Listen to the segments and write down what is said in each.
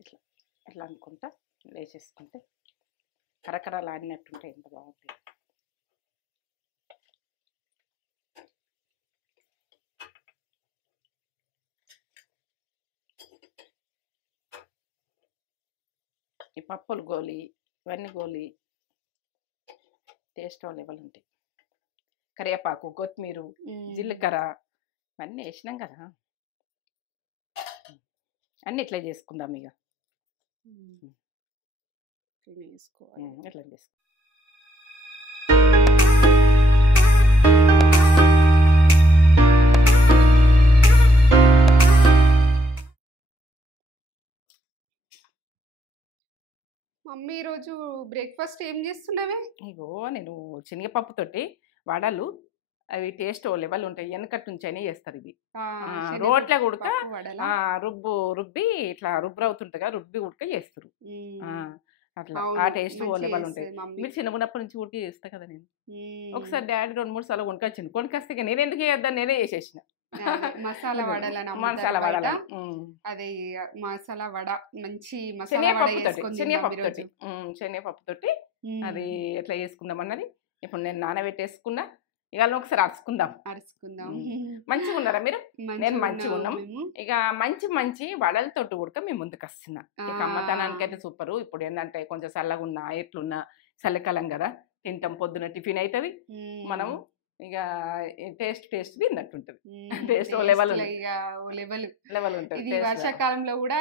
ఇట్లా ఇట్లా అనుకుంటా వేసేసుకుంటే కరకరలాడినట్టుంటే ఎంత బాగుంటుంది. ఈ పప్పులు గోలి ఇవన్నీ గోలి టేస్ట్ లెవెల్ ఉంటాయి. కరివేపాకు, కొత్తిమీర, జీలకర్ర ఇవన్నీ వేసినాం కదా, అన్నీ ఇట్లా చేసుకుందాం. ఇక ఇట్లా చేసుకో. మమ్మీ ఈరోజు బ్రేక్ఫాస్ట్ ఏం చేస్తున్నావే? ఇగో నేను శనగపప్పుతోటి వడలు, అవి టేస్ట్ లెవెల్ ఉంటాయి. వెనకటి నుంచి అయినా చేస్తారు ఇవి. రోట్ల ఉడక రుబ్బి ఇట్లా రుబ్బురవుతుంటగా రుబ్బి ఉడక చేస్తారు. అట్లా ఆ టేస్ట్ లెవెల్ ఉంటాయి. మీరు చిన్నప్పటి నుంచి ఉడికి చేస్తా కదా. నేను ఒకసారి డాడీ 2-3 సార్లు కొనుకొచ్చింది. కొనుకొస్తే నేను ఎందుకు చేద్దాం, నేనే చేసేసిన మసాలా వడలు. మసాలా వడలు అదే మసాలా వడ మంచి శనగపప్పుతోటి అది ఎట్లా చేసుకుందాం అన్నది ఇప్పుడు నేను నానబెట్టేసుకున్నా. ఇక ఒకసారి అరుచుకుందాం. మంచిగా ఉన్నారా మీరు? నేను మంచిగా ఉన్నాం. ఇక మంచి వడలతోటి కూడా మేము ముందుకు వస్తున్నా. ఇక అమ్మతనానికైతే సూపరు. ఇప్పుడు ఏంటంటే కొంచెం చల్లగా ఉన్నా ఎట్లున్నా చలికాలం కదా, తింటాం. పొద్దున టిఫిన్ అవుతుంది, మనము ఇక టేస్ట్ తిన్నట్టుంటది. టేస్ట్ లెవెల్ ఉంటుంది. వర్షాకాలంలో కూడా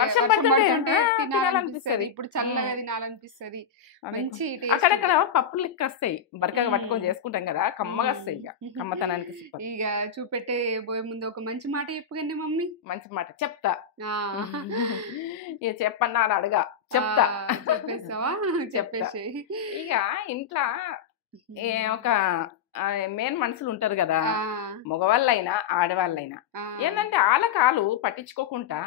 వర్షం పడుతుంటే తినాలనిపిస్తుంది. ఇప్పుడు చల్లగా తినాలనిపిస్తుంది. మంచి అక్కడక్కడ పప్పులు లెక్క వస్తాయి, బరకగా పట్టుకొని చేసుకుంటాం కదా, కమ్మగా వస్తాయి. ఇక కమ్మతనానికి సూపర్. ఇక చూపెట్టే పోయే ముందు ఒక మంచి మాట చెప్పుకండి మమ్మీ. మంచి మాట చెప్తా. ఇక చెప్పన్నా అని అడగా చెప్తా. చెప్పేసి ఇక ఇంట్లో ఒక మెయిన్ మనుషులు ఉంటారు కదా, మగవాళ్ళైనా ఆడవాళ్ళైనా, ఏంటంటే ఆలకాలు పట్టించుకోకుండా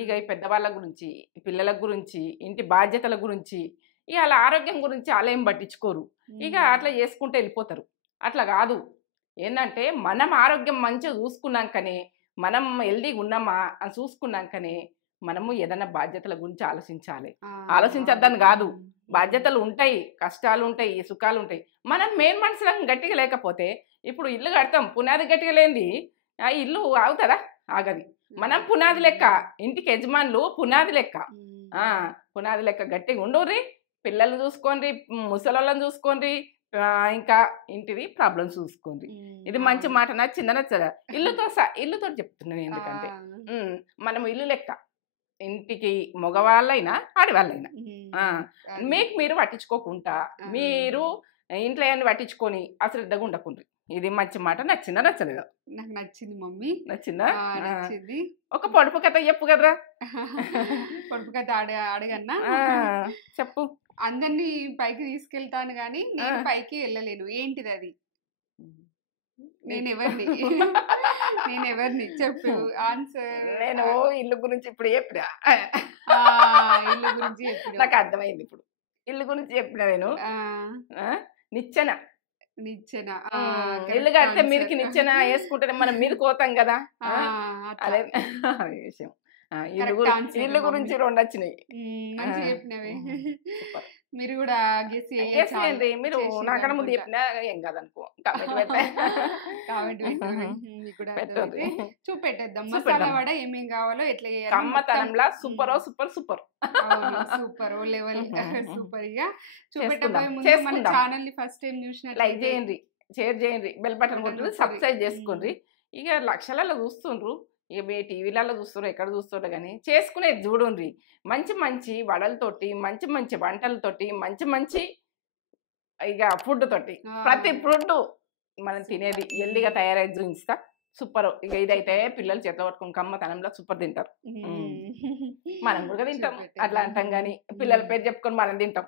ఇక ఈ పెద్దవాళ్ళ గురించి, పిల్లల గురించి, ఇంటి బాధ్యతల గురించి, ఇక వాళ్ళ ఆరోగ్యం గురించి వాళ్ళు ఏం పట్టించుకోరు. ఇక అట్లా చేసుకుంటూ వెళ్ళిపోతారు. అట్లా కాదు. ఏంటంటే మనం ఆరోగ్యం మంచిగా చూసుకున్నాకనే, మనం హెల్దీగా ఉన్నామా అని చూసుకున్నాకనే మనము ఏదైనా బాధ్యతల గురించి ఆలోచించాలి. ఆలోచించద్దని కాదు, బాధ్యతలు ఉంటాయి, కష్టాలు ఉంటాయి, సుఖాలు ఉంటాయి. మనం మెయిన్ మనుషులకు గట్టిగా లేకపోతే, ఇప్పుడు ఇల్లు కడతాం, పునాది గట్టిగా లేనిది ఆ ఇల్లు ఆగుతుందా? ఆగది. మనం పునాది లెక్క, ఇంటికి యజమానులు పునాది లెక్క. పునాది లెక్క గట్టిగా ఉండవుర్రి. పిల్లల్ని చూసుకోండి, ముసలోళ్ళని చూసుకోండి, ఇంకా ఇంటిది ప్రాబ్లమ్స్ చూసుకోండి. ఇది మంచి మాట, నచ్చిందా నచ్చదా? ఇల్లుతో చెప్తున్నాను. ఎందుకంటే మనం ఇల్లు లెక్క, ఇంటికి మగవాళ్ళైనా ఆడవాళ్ళైనా మీకు మీరు పట్టించుకోకుండా, మీరు ఇంట్లో ఏమన్నా పట్టించుకొని అశ్రద్ధగా ఉండకుండా. ఇది మంచి మాట. నచ్చిందా నచ్చలేదా? నాకు నచ్చింది మమ్మీ. నచ్చిందా? నచ్చింది. ఒక పొడుపు కథ చెప్పు కదరా. పొడుపు కథ అడగన్నా? చెప్పు. అందరినీ పైకి తీసుకెళ్తాను కానీ నేను పైకి వెళ్ళలేను. ఏంటిది అది? నేనెవరిని చెప్పు ఆన్సర్. నేను ఇల్లు గురించి ఇప్పుడు చెప్పినా. ఇల్లు గురించి నాకు అర్థమైంది. ఇప్పుడు ఇల్లు గురించి చెప్పిన నేను. నిచ్చెన. ఇల్లు కడితే మీరికి నిచ్చెన వేసుకుంటే మనం మీరు కోతాం కదా, అదే విషయం. ఇల్లు గురించి 2 వచ్చినాయి. మీరు కూడా మీరు నాకన్నా ముందు చెప్పినా ఏం కాదనుకో. చూపెట్టేద్దాం మసాలా వడ ఏమేం కావాలో, ఎట్లా కమ్మతనంలా సూపర్ లెవెల్ సూపర్. ఇక చూపెట్టబోయే ముందు మన ఛానల్ ని ఫస్ట్ టైం చూసినట్టు లైక్ చేయండి, షేర్ చేయండి, బెల్ బటన్ కొట్టి సబ్స్క్రైబ్ చేసుకోండి. ఇక లక్షలలో చూస్తుండ్రు, ఇక మీ టీవీలలో చూస్తున్నారు, ఎక్కడ చూస్తున్నారు కానీ చేసుకునేది చూడండి. మంచి వడలతోటి, మంచి వంటలతోటి, మంచి ఇక ఫుడ్ తోటి, ప్రతి ఫుడ్ మనం తినేది హెల్దీగా తయారై చూపిస్తా. సూపర్. ఇక ఇదైతే పిల్లలు చేతిలో పట్టుకుని కమ్మతనంలో సూపర్ తింటారు. మనం కూడా తింటాం, అట్లా అంటాం కానీ పిల్లల పేరు చెప్పుకొని మనం తింటాం.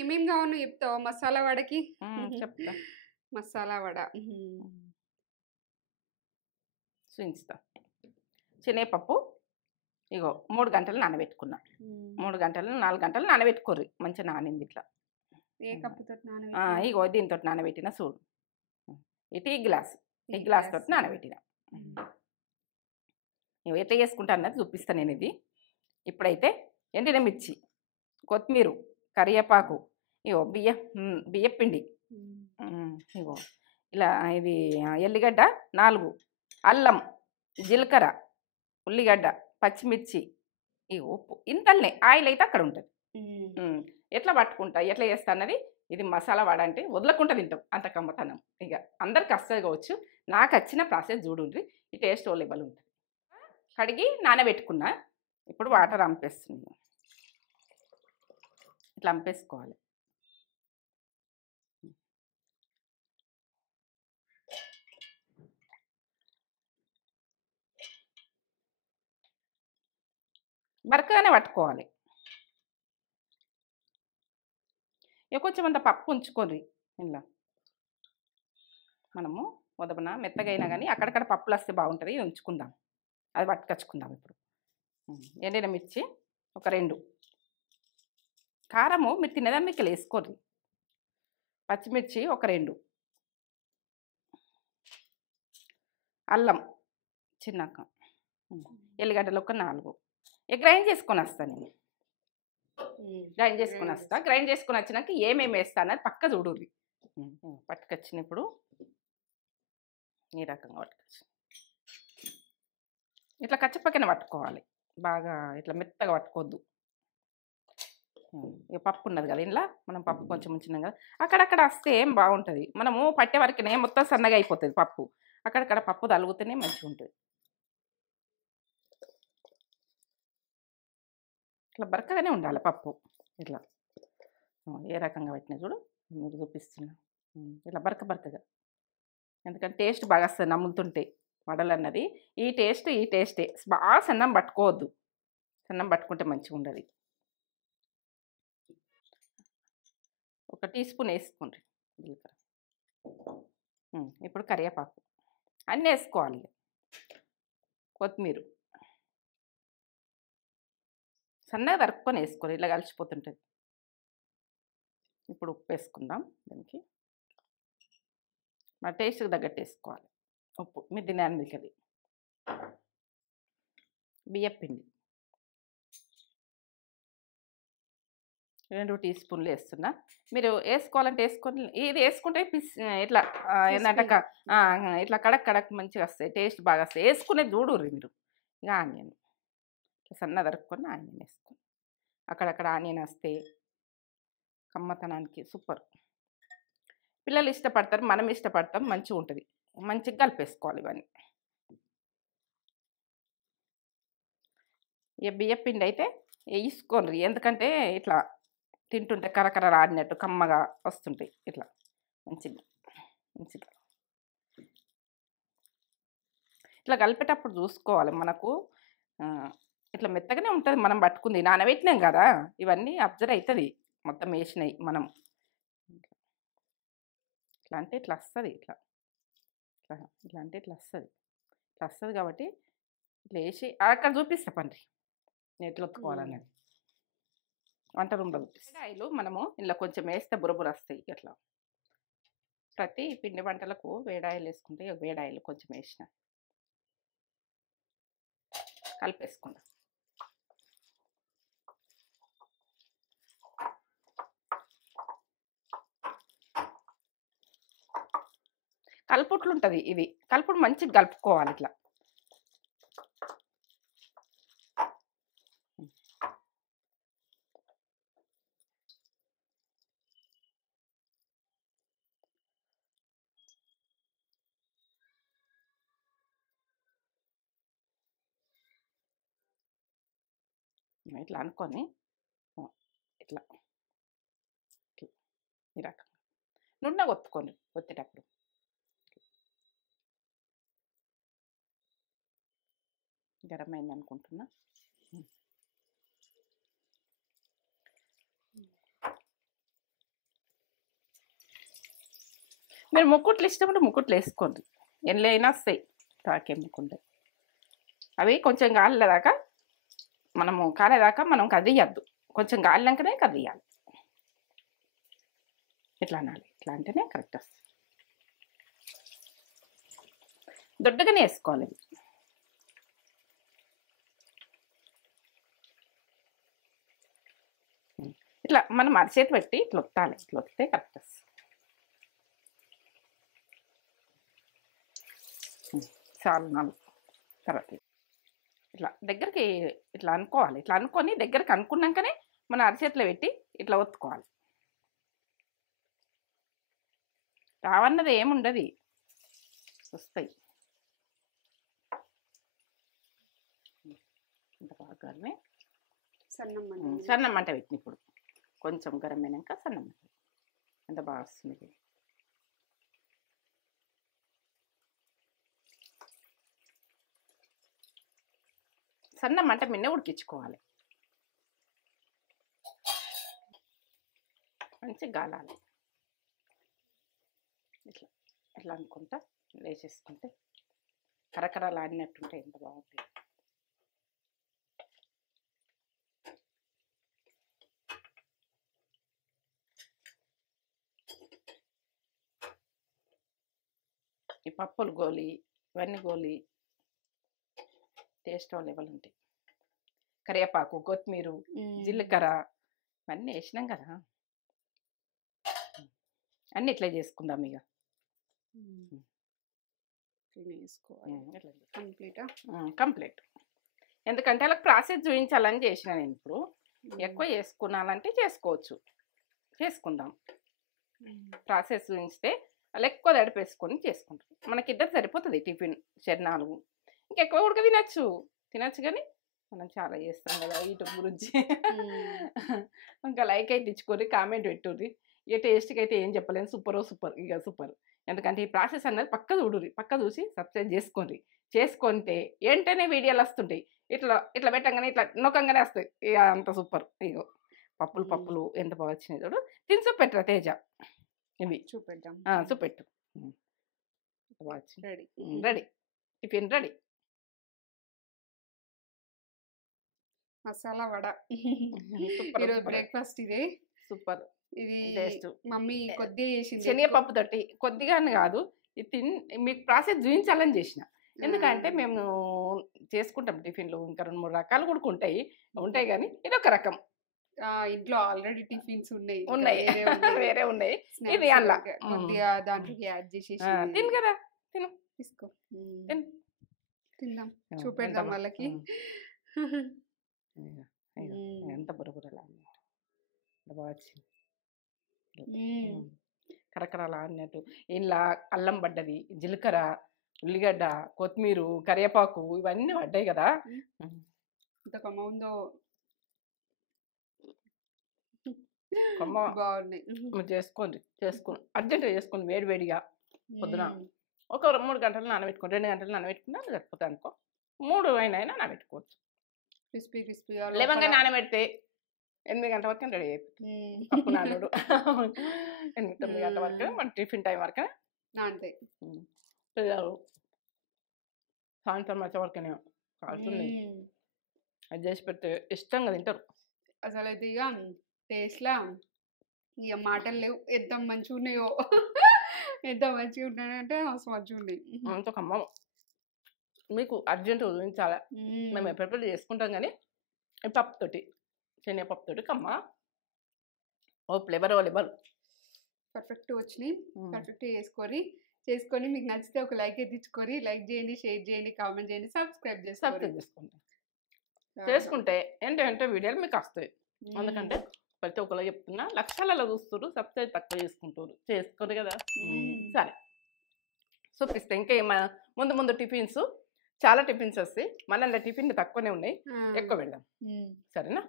ఏమేమి కావాలో చెప్తావా మసాలా వడకి? చెప్తా. మసాలా వడ చూపిస్తా. శనగపప్పు ఇగో 3 గంటలు నానబెట్టుకున్నా. 3 గంటలు 4 గంటలు నానబెట్టుకోర్రి. మంచిగా నానింది ఇట్లా. ఇగో దీంతో నానబెట్టిన చూడు. ఇటు ఈ గ్లాస్ తోటి నానబెట్టిన. ఎట్లా చేసుకుంటా అన్నది చూపిస్తాను నేను. ఇది ఇప్పుడైతే ఎండిన మిర్చి, కొత్తిమీర, కరివేపాకు, ఇగో బియ్యపిండి, ఇగో ఇలా ఇది ఎల్లిగడ్డ 4, అల్లం, జీలకర్ర, ఉల్లిగడ్డ, పచ్చిమిర్చి, ఈ ఉప్పు, ఇంతల్నే. ఆయిల్ అయితే అక్కడ ఉంటుంది. ఎట్లా పట్టుకుంటా ఎట్లా చేస్తా అన్నది ఇది మసాలా వాడంటే వదలకుండా తింటాం అంత కమ్మతనం. ఇక అందరికి వస్తుంది కావచ్చు, నాకు వచ్చిన ప్రాసెస్ చూడుండ్రి, ఈ టేస్ట్ లెవెల్ ఉంటుంది. కడిగి నానబెట్టుకున్నా, ఇప్పుడు వాటర్ అంపేస్తుంది. ఇట్లా అంపేసుకోవాలి. బరకగానే పట్టుకోవాలి. ఇక కొంచెం అంత పప్పు ఉంచుకోండి ఇలా. మనము వదపన మెత్తగా అయినా కానీ అక్కడక్కడ పప్పులు వస్తే బాగుంటుంది, ఉంచుకుందాం. అది పట్టుకొచ్చుకుందాం. ఇప్పుడు ఎండిన మిర్చి ఒక 2, కారము మీరు తినేదాన్ని మీకు వేసుకోండి. పచ్చిమిర్చి ఒక 2, అల్లం చిన్నక, ఎల్లిగడ్డలు ఒక 4. గ్రైండ్ చేసుకొని వస్తాను నేను. గ్రైండ్ చేసుకొని వస్తా. గ్రైండ్ చేసుకొని వచ్చినాక ఏమేమి వేస్తా అన్నది పక్క చూడుర్రి. పట్టుకొచ్చినప్పుడు ఈ రకంగా పట్టుకొచ్చి ఇట్లా కచ్చపక్కన పట్టుకోవాలి. బాగా ఇట్లా మెత్తగా పట్టుకోవద్దు. ఇక పప్పు ఉన్నది కదా ఇంట్లో, మనం పప్పు కొంచెం ఉంచినాం కదా, అక్కడక్కడ వస్తే ఏం బాగుంటుంది. మనము పట్టే వరకునే మొత్తం సన్నగా అయిపోతుంది పప్పు, అక్కడక్కడ పప్పు తలుగుతూనే మంచిగా ఉంటుంది. ఇట్లా బరకగానే ఉండాలి పప్పు. ఇట్లా ఏ రకంగా పెట్టినా చూడు, మీరు చూపిస్తున్నా. ఇట్లా బరకగా, ఎందుకంటే టేస్ట్ బాగా వస్తుంది నమ్ములుతుంటే వడలు అన్నది. ఈ టేస్టే బాగా సన్నం పట్టుకోవద్దు, సన్నం పట్టుకుంటే మంచిగా ఉండదు. 1 టీ స్పూన్ వేసుకోండి జీలకర్ర. ఇప్పుడు కరివేపాకు అన్నీ వేసుకోవాలి. కొత్తిమీర సన్నగా తరుక్కొని వేసుకోవాలి, ఇట్లా కలిసిపోతుంటుంది. ఇప్పుడు ఉప్పు వేసుకుందాం. దీనికి మన టేస్ట్కి తగ్గట్టు వేసుకోవాలి ఉప్పు. మీరు తినాలి మీకు అది. బియ్యపిండి 2 టీ స్పూన్లు వేస్తున్నా. మీరు వేసుకోవాలంటే వేసుకొని, ఇది వేసుకుంటే ఇట్లా ఏంటంటే ఇట్లా కడక్ మంచిగా వస్తాయి, టేస్ట్ బాగా వస్తాయి. వేసుకునేది చూడుర్రి మీరు. ఇక ఆనియన్ సన్న తరుక్కొని ఆనియన్ వేసుకొని, అక్కడక్కడ ఆనియన్ వస్తే కమ్మతనానికి సూపర్. పిల్లలు ఇష్టపడతారు, మనం ఇష్టపడతాం, మంచిగా ఉంటుంది. మంచిగా కలిపేసుకోవాలి ఇవన్నీ. ఇక బియ్యపిండి అయితే వేసుకోండి, ఎందుకంటే ఇట్లా తింటుంటే కరకర రాడినట్టు కమ్మగా వస్తుంటాయి. ఇట్లా మంచిగా ఇట్లా కలిపేటప్పుడు చూసుకోవాలి. మనకు ఇట్లా మెత్తగానే ఉంటుంది, మనం పట్టుకుంది నానబెట్టినాం కదా, ఇవన్నీ అబ్జర్వ్ అవుతుంది. మొత్తం వేసినాయి మనం. ఇట్లా అంటే ఇట్లా వస్తుంది, ఇట్లా అంటే ఇట్లా వస్తుంది కాబట్టి ఇట్లా వేసి అక్కడ చూపిస్తా పండి నేను ఎట్లా ఒత్తుకోవాలనేది. వంట రూమ్లో వేడాయిలు మనము ఇలా కొంచెం వేస్తే బురబుర వస్తాయి. ఇట్లా ప్రతి పిండి వంటలకు వేడాయిలు వేసుకుంటే, వేడాయిలు కొంచెం వేసిన కలిపేసుకుందాం. కలుపుట్లు ఉంటుంది ఇది, కలుపుడు మంచిగా కలుపుకోవాలి. ఇట్లా ఇట్లా అనుకొని ఇట్లా ఈ రకంగా నుండగా ఒత్తుకొని ఒత్తేటప్పుడు గరం అయింది అనుకుంటున్నా. మీరు ముక్కుట్లు ఇష్టమంటే ముక్కుట్లు వేసుకోండి, ఎన్ని అయినా వస్తాయి. తాకేం ముక్కుంటాయి. అవి కొంచెం కాలేదాకా మనం కదియద్దు, కొంచెం గాలినాకనే కదియాలి. ఇట్లా అనాలి, ఇట్లా అంటేనే కరెక్ట్ వస్తుంది. దొడ్డగానే వేసుకోవాలి. ఇట్లా మనం అరిచేతి పెట్టి ఇట్లా ఒత్తాలి. ఇట్లా ఒత్తితే కరెక్ట్ వస్తుంది. చాలు 4 తర్వాత ఇట్లా దగ్గరికి ఇట్లా అనుకోవాలి. ఇట్లా అనుకొని దగ్గరికి అనుకున్నాకనే మన అరిచేతిలో పెట్టి ఇట్లా ఒత్తుకోవాలి. రావన్నది ఏముండదు, వస్తాయి. ఇంత బాగానే సన్నం మంట పెట్టిన ఇప్పుడు కొంచెం గరం అయినాక సన్నం మంట ఎంత బాగా వస్తుంది. సన్న మంట మిన్న ఉడికించుకోవాలి. మంచిగా గాలాలి. ఇట్లా ఇట్లా అనుకుంటా వేసేసుకుంటే కరకరలాడినట్టుంటే ఎంత బాగుంటుంది. ఈ పప్పులు గోలి ఇవన్నీ గోలి టేస్ట్ లెవెల్ ఉంటాయి. కరివేపాకు, కొత్తిమీర, జీలకర్ర ఇవన్నీ వేసినాం కదా, అన్నీ ఇట్లా చేసుకుందాం. ఇక కంప్లీట్. ఎందుకంటే అలా ప్రాసెస్ చూపించాలని చేసిన నేను. ఇప్పుడు ఎక్కువ చేసుకున్నానంటే చేసుకోవచ్చు, చేసుకుందాం. ప్రాసెస్ చూపిస్తే అలా ఎక్కువ తడిపేసుకొని చేసుకుంటాం. మనకి ఇద్దరు సరిపోతుంది టిఫిన్ శరణాలు. ఇంకెక్కువ కూడా తినచ్చు కానీ మనం చాలా చేస్తాం కదా యూట్యూబ్ గురించి. ఇంకా లైక్ అయితే ఇచ్చుకొని కామెంట్ పెట్టుర్రి. ఇక టేస్ట్కి అయితే ఏం చెప్పలేను, సూపర్. ఎందుకంటే ఈ ప్రాసెస్ అన్నది పక్క చూసి సబ్స్క్రైబ్ చేసుకుంటే ఏంటనే వీడియోలు వస్తుంటాయి. ఇట్లా పెట్టంగానే ఇట్లా నొక్కంగానే వస్తాయి. ఇక అంత సూపర్. ఇగో పప్పులు ఎంత బాగా వచ్చినాయి చూడు. తిని చూపెట్టరా తేజ, ఇవి చూపెట్టు. Ready tiffin ready. Masala vada breakfast ఇదే సూపర్. ఇది మమ్మీ కొద్దిగా చేసింది, శనగపప్పు తోటి. కొద్దిగా కాదు, ఇది మీకు ప్రాసెస్ చూపించాలని చేసిన. ఎందుకంటే మేము చేసుకుంటాం టిఫిన్లు, ఇంకా 2-3 రకాలు కూడా ఉంటాయి కానీ ఇదొక రకం. ఇంట్లో ఆల్రెడీ టిఫిన్స్ ఉన్నాయి, వేరే ఉన్నాయి. ఇది అలా కొద్దిగా దాంట్లోకి యాడ్ చేసేసి తిను కదా, తీసుకో తిందాం, చూపెడదాం వాళ్ళకి. ఎంత బురబురలా బాగా వచ్చింది, కరకరలా అన్నట్టు. ఇలా అల్లం పడ్డది, జీలకర్ర, ఉల్లిగడ్డ, కొత్తిమీర, కరివేపాకు ఇవన్నీ పడ్డాయి కదా. ఇంతకమ్మ ఉందో బాగున్నాయి. చేసుకోండి అర్జెంటుగా చేసుకోండి. వేడిగా పొద్దున ఒక 3 గంటలు నానబెట్టుకోండి, 2 గంటలు నానబెట్టుకున్నా సరిపోతుంది అనుకో. 3 అయినా నానబెట్టుకోవచ్చు. క్రిస్పీగా లేవంగా నానబెడితే 8 గంటల వరకు రెడీ అయిపోతుంది. పప్పు నానుడు 8-9 గంటల వరకు మన టిఫిన్ టైం వరకు నానితే పిల్లలు సాయంత్రం వచ్చే వరకునే కాలుతుంది. అది చేసి పెడితే ఇష్టంగా తింటారు. అసలు అయితే ఇక టేస్ట్లా ఇక మాటలు లేవు. ఎంత మంచిగా ఉన్నాయో, ఎంత మంచిగా ఉన్నాయంటే అసలు మంచిగా ఉన్నాయి. అంత కమ్మ. మీకు అర్జెంట్ చూపించాలా, మేము ఎప్పుడెప్పుడు చేసుకుంటాం కానీ పప్పుతోటి, శనగపప్పుతోటి కమ్మ ఓ ఫ్లేవర్ పర్ఫెక్ట్ వచ్చినాయి. పర్ఫెక్ట్ చేసుకొని మీకు నచ్చితే ఒక లైక్ ఎత్తించుకొని లైక్ చేయండి, షేర్ చేయండి, కామెంట్ చేయండి, సబ్స్క్రైబ్ చేసుకుంటే ఏంటంటే వీడియోలు మీకు వస్తాయి. ఎందుకంటే ప్రతి ఒక్కరు చెప్తున్నా లక్షలలో చూస్తారు, సబ్స్క్రైబ్ తక్కువ చేసుకోరు కదా. సరే చూపిస్తే ఇంకా ముందు టిఫిన్స్ చాలా టిఫిన్స్ వస్తాయి. మన టిఫిన్ తక్కువనే ఉన్నాయి, ఎక్కువ పెడదాం. సరేనా?